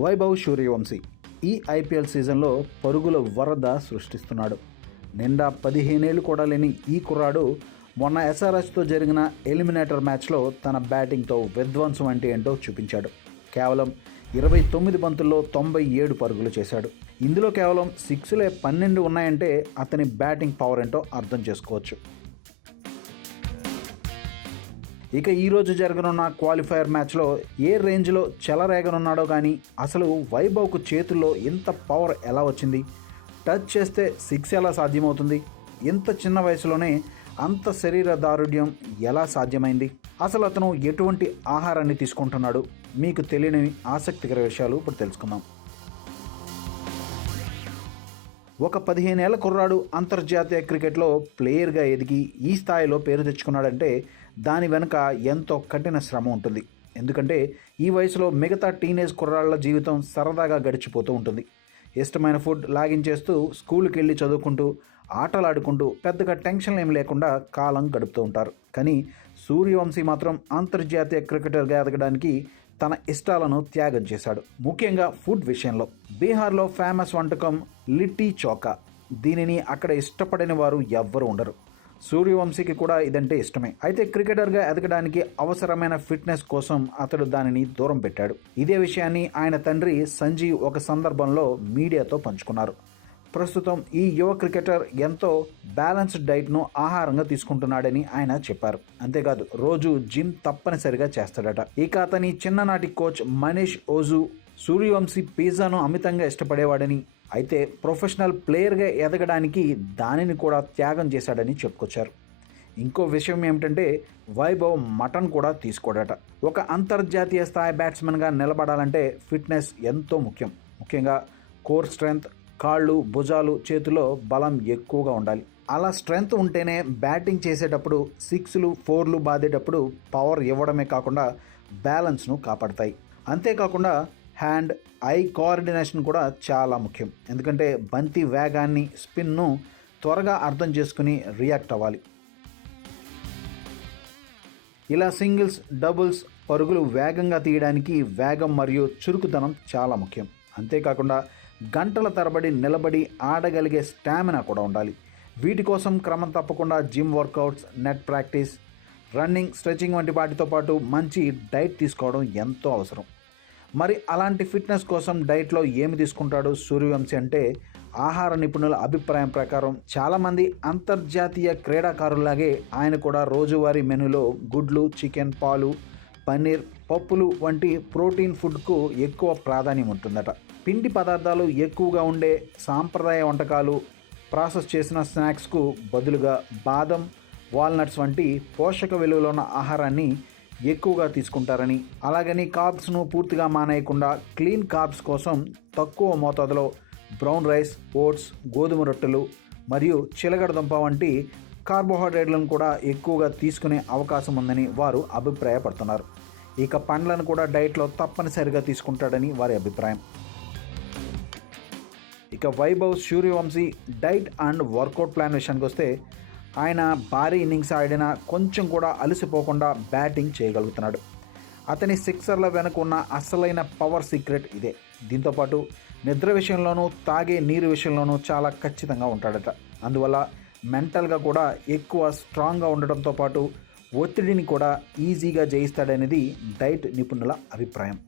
వైభవ్ సూర్యవంశీ ఈ ఐపీఎల్ సీజన్లో పరుగుల వరద సృష్టిస్తున్నాడు. నిండా 15 ఏళ్ళు కూడా లేని ఈ కుర్రాడు మొన్న ఎస్ఆర్హెచ్తో జరిగిన ఎలిమినేటర్ మ్యాచ్లో తన బ్యాటింగ్తో విధ్వంసం అంటే ఏంటో చూపించాడు. కేవలం 29 బంతుల్లో 97 పరుగులు చేశాడు. ఇందులో కేవలం 6లే 12 ఉన్నాయంటే అతని బ్యాటింగ్ పవర్ ఏంటో అర్థం చేసుకోవచ్చు. ఇక ఈరోజు జరగనున్న క్వాలిఫైయర్ మ్యాచ్లో ఏ రేంజ్లో చెలరేగనున్నాడో కానీ అసలు వైభవ్కు చేతుల్లో ఇంత పవర్ ఎలా వచ్చింది, టచ్ చేస్తే 6 ఎలా సాధ్యమవుతుంది, ఇంత చిన్న వయసులోనే అంత శరీర దారుఢ్యం ఎలా సాధ్యమైంది, అసలు అతను ఎటువంటి ఆహారాన్ని తీసుకుంటున్నాడు, మీకు తెలియని ఆసక్తికర విషయాలు ఇప్పుడు తెలుసుకుందాం. ఒక 15 ఏళ్ల కుర్రాడు అంతర్జాతీయ క్రికెట్లో ప్లేయర్గా ఎదిగి ఈ స్థాయిలో పేరు తెచ్చుకున్నాడంటే దాని వెనుక ఎంతో కఠిన శ్రమ ఉంటుంది. ఎందుకంటే ఈ వయసులో మిగతా టీనేజ్ కుర్రాళ్ళ జీవితం సరదాగా గడిచిపోతూ ఉంటుంది. ఇష్టమైన ఫుడ్ లాగించేస్తూ స్కూల్కి వెళ్ళి చదువుకుంటూ ఆటలాడుకుంటూ పెద్దగా టెన్షన్లు ఏమి లేకుండా కాలం గడుపుతూ ఉంటారు. కానీ సూర్యవంశీ మాత్రం అంతర్జాతీయ క్రికెటర్గా ఎదగడానికి తన ఇష్టాలను త్యాగం చేశాడు. ముఖ్యంగా ఫుడ్ విషయంలో. బీహార్లో ఫేమస్ వంటకం లిట్టి చోకా. దీనిని అక్కడ ఇష్టపడని వారు ఎవ్వరూ ఉండరు. సూర్యవంశీకి కూడా ఇదంటే ఇష్టమే. అయితే క్రికెటర్గా ఎదగడానికి అవసరమైన ఫిట్నెస్ కోసం అతడు దానిని దూరం పెట్టాడు. ఇదే విషయాన్ని ఆయన తండ్రి సంజీవ్ ఒక సందర్భంలో మీడియాతో పంచుకున్నారు. ప్రస్తుతం ఈ యువ క్రికెటర్ ఎంతో బ్యాలెన్స్డ్ డైట్ను ఆహారంగా తీసుకుంటున్నాడని ఆయన చెప్పారు. అంతేకాదు రోజు జిమ్ తప్పనిసరిగా చేస్తాడట. ఇక అతని చిన్ననాటి కోచ్ మనీష్ ఓజు సూర్యవంశీ పిజ్జాను అమితంగా ఇష్టపడేవాడని, అయితే ప్రొఫెషనల్ ప్లేయర్గా ఎదగడానికి దానిని కూడా త్యాగం చేశాడని చెప్పుకొచ్చారు. ఇంకో విషయం ఏమిటంటే వైభవ్ మటన్ కూడా తీసుకోడట. ఒక అంతర్జాతీయ స్థాయి బ్యాట్స్మెన్గా నిలబడాలంటే ఫిట్నెస్ ఎంతో ముఖ్యం. ముఖ్యంగా కోర్ స్ట్రెంగ్త్, కాళ్ళు, భుజాలు, చేతిలో బలం ఎక్కువగా ఉండాలి. అలా స్ట్రెంగ్త్ ఉంటేనే బ్యాటింగ్ చేసేటప్పుడు 6లు 4లు బాదేటప్పుడు పవర్ ఇవ్వడమే కాకుండా బ్యాలెన్స్ను కాపాడతాయి. అంతేకాకుండా హ్యాండ్ ఐ కోఆర్డినేషన్ కూడా చాలా ముఖ్యం. ఎందుకంటే బంతి వేగాన్ని, స్పిన్ను త్వరగా అర్థం చేసుకుని రియాక్ట్ అవ్వాలి. ఇలా సింగిల్స్, డబుల్స్, పరుగులు వేగంగా తీయడానికి వేగం మరియు చురుకుదనం చాలా ముఖ్యం. అంతేకాకుండా గంటల తరబడి నిలబడి ఆడగలిగే స్టామినా కూడా ఉండాలి. వీటి కోసం క్రమం తప్పకుండా gym workouts, net practice, running, stretching వంటి వాటితో పాటు మంచి డైట్ తీసుకోవడం ఎంతో అవసరం. మరి అలాంటి ఫిట్నెస్ కోసం డైట్లో ఏమి తీసుకుంటాడు సూర్యవంశీ అంటే, ఆహార నిపుణుల అభిప్రాయం ప్రకారం చాలామంది అంతర్జాతీయ క్రీడాకారులాగే ఆయన కూడా రోజువారీ మెనూలో గుడ్లు, చికెన్, పాలు, పన్నీర్, పప్పులు వంటి ప్రోటీన్ ఫుడ్కు ఎక్కువ ప్రాధాన్యం ఉంటుందట. పిండి పదార్థాలు ఎక్కువగా ఉండే సాంప్రదాయ వంటకాలు, ప్రాసెస్ చేసిన స్నాక్స్కు బదులుగా బాదం, వాల్నట్స్ వంటి పోషక విలువలు ఉన్న ఆహారాన్ని ఎక్కువగా తీసుకుంటారని, అలాగని కార్బ్స్ను పూర్తిగా మానేయకుండా క్లీన్ కార్బ్స్ కోసం తక్కువ మోతాదులో బ్రౌన్ రైస్, ఓట్స్, గోధుమ రొట్టెలు మరియు చిలగడదుంప వంటి కార్బోహైడ్రేట్లను కూడా ఎక్కువగా తీసుకునే అవకాశం ఉందని వారు అభిప్రాయపడుతున్నారు. ఇక పండ్లను కూడా డైట్లో తప్పనిసరిగా తీసుకుంటాడని వారి అభిప్రాయం. ఇక Vaibhav Suryavanshi diet and work out plan విషయానికి వస్తే, ఆయన భారీ ఇన్నింగ్స్ ఆడినా కొంచెం కూడా అలసిపోకుండా బ్యాటింగ్ చేయగలుగుతున్నాడు. అతని సిక్సర్ల వెనుక ఉన్న అసలైన పవర్ సీక్రెట్ ఇదే. దీంతోపాటు నిద్ర విషయంలోనూ, తాగే నీరు విషయంలోనూ చాలా ఖచ్చితంగా ఉంటాడట. అందువల్ల మెంటల్గా కూడా ఎక్కువ స్ట్రాంగ్గా ఉండడంతో పాటు ఒత్తిడిని కూడా ఈజీగా జయిస్తాడనేది డైట్ నిపుణుల అభిప్రాయం.